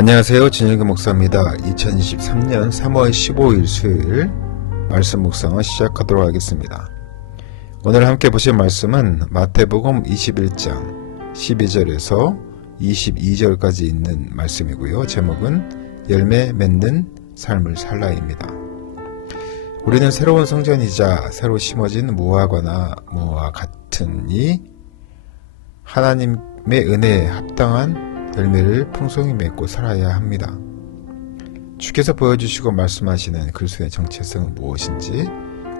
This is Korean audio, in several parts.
안녕하세요. 진영규 목사입니다. 2023년 3월 15일 수요일 말씀 묵상을 시작하도록 하겠습니다. 오늘 함께 보실 말씀은 마태복음 21장 12절에서 22절까지 있는 말씀이고요. 제목은 열매 맺는 삶을 살라입니다. 우리는 새로운 성전이자 새로 심어진 무화과나 무와 같으니 하나님의 은혜에 합당한 열매를 풍성히 맺고 살아야 합니다. 주께서 보여주시고 말씀하시는 그리스도의 정체성은 무엇인지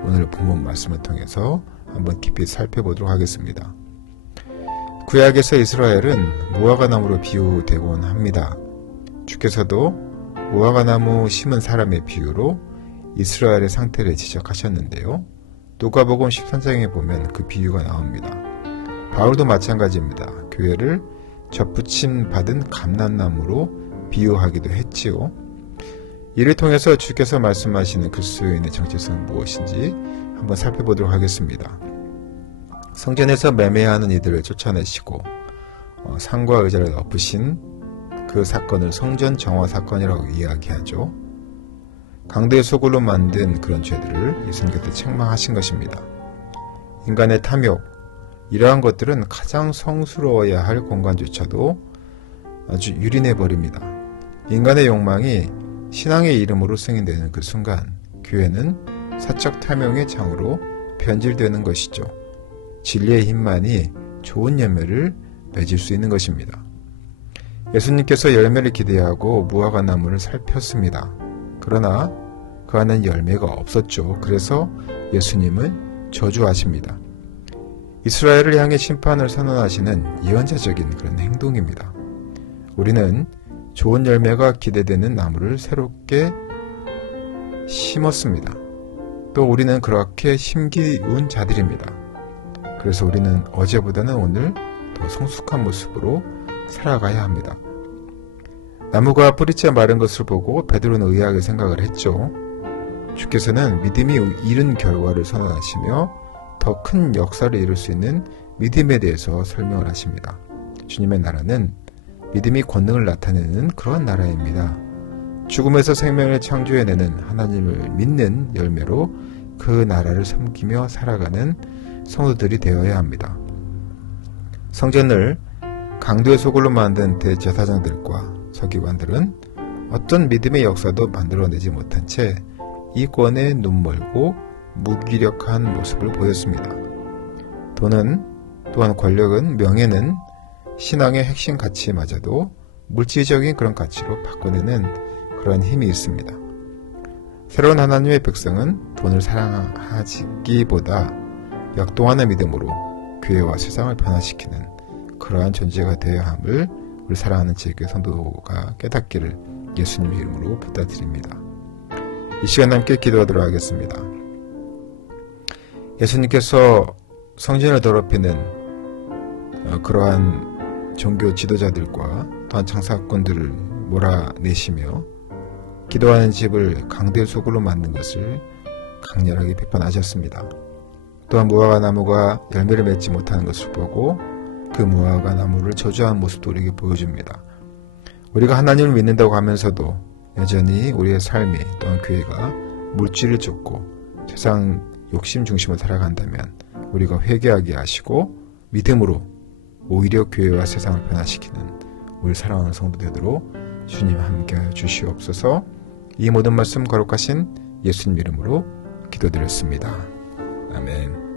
오늘 본문 말씀을 통해서 한번 깊이 살펴보도록 하겠습니다. 구약에서 이스라엘은 무화과 나무로 비유되곤 합니다. 주께서도 무화과 나무 심은 사람의 비유로 이스라엘의 상태를 지적하셨는데요. 누가복음 13장에 보면 그 비유가 나옵니다. 바울도 마찬가지입니다. 교회를 접붙임 받은 감람나무로 비유하기도 했지요. 이를 통해서 주께서 말씀하시는 그리스도인의 정체성은 무엇인지 한번 살펴보도록 하겠습니다. 성전에서 매매하는 이들을 쫓아내시고 어, 상과 의자를 엎으신 그 사건을 성전 정화 사건이라고 이야기하죠. 강도의 소굴로 만든 그런 죄들을 예수님께서 책망하신 것입니다. 인간의 탐욕, 이러한 것들은 가장 성스러워야 할 공간조차도 아주 유린해 버립니다. 인간의 욕망이 신앙의 이름으로 승인되는 그 순간 교회는 사적 탐욕의 장으로 변질되는 것이죠. 진리의 힘만이 좋은 열매를 맺을 수 있는 것입니다. 예수님께서 열매를 기대하고 무화과 나무를 살폈습니다. 그러나 그 안에 열매가 없었죠. 그래서 예수님은 저주하십니다. 이스라엘을 향해 심판을 선언하시는 예언자적인 그런 행동입니다. 우리는 좋은 열매가 기대되는 나무를 새롭게 심었습니다. 또 우리는 그렇게 심기운 자들입니다. 그래서 우리는 어제보다는 오늘 더 성숙한 모습으로 살아가야 합니다. 나무가 뿌리째 마른 것을 보고 베드로는 의아하게 생각을 했죠. 주께서는 믿음이 이른 결과를 선언하시며 더 큰 역사를 이룰 수 있는 믿음에 대해서 설명을 하십니다. 주님의 나라는 믿음이 권능을 나타내는 그런 나라입니다. 죽음에서 생명을 창조해내는 하나님을 믿는 열매로 그 나라를 섬기며 살아가는 성도들이 되어야 합니다. 성전을 강도의 소굴로 만든 대제사장들과 서기관들은 어떤 믿음의 역사도 만들어내지 못한 채 이권에 눈멀고 무기력한 모습을 보였습니다. 돈은 또한 권력은 명예는 신앙의 핵심 가치마저도 물질적인 그런 가치로 바꿔내는 그런 힘이 있습니다. 새로운 하나님의 백성은 돈을 사랑하기보다 역동하는 믿음으로 교회와 세상을 변화시키는 그러한 존재가 되어야 함을 우리 사랑하는 제교 성도가 깨닫기를 예수님 이름으로 부탁드립니다. 이 시간 함께 기도하도록 하겠습니다. 예수님께서 성전을 더럽히는 어, 그러한 종교 지도자들과 또한 장사꾼들을 몰아내시며 기도하는 집을 강대 속으로 만든 것을 강렬하게 비판하셨습니다. 또한 무화과 나무가 열매를 맺지 못하는 것을 보고 그 무화과 나무를 저주한 모습도 우리에게 보여줍니다. 우리가 하나님을 믿는다고 하면서도 여전히 우리의 삶이 또한 교회가 물질을 쫓고 세상 욕심 중심으로 살아간다면 우리가 회개하게 하시고 믿음으로 오히려 교회와 세상을 변화시키는 우리 사랑하는 성도 되도록 주님 함께 주시옵소서 이 모든 말씀 거룩하신 예수님 이름으로 기도드렸습니다. 아멘.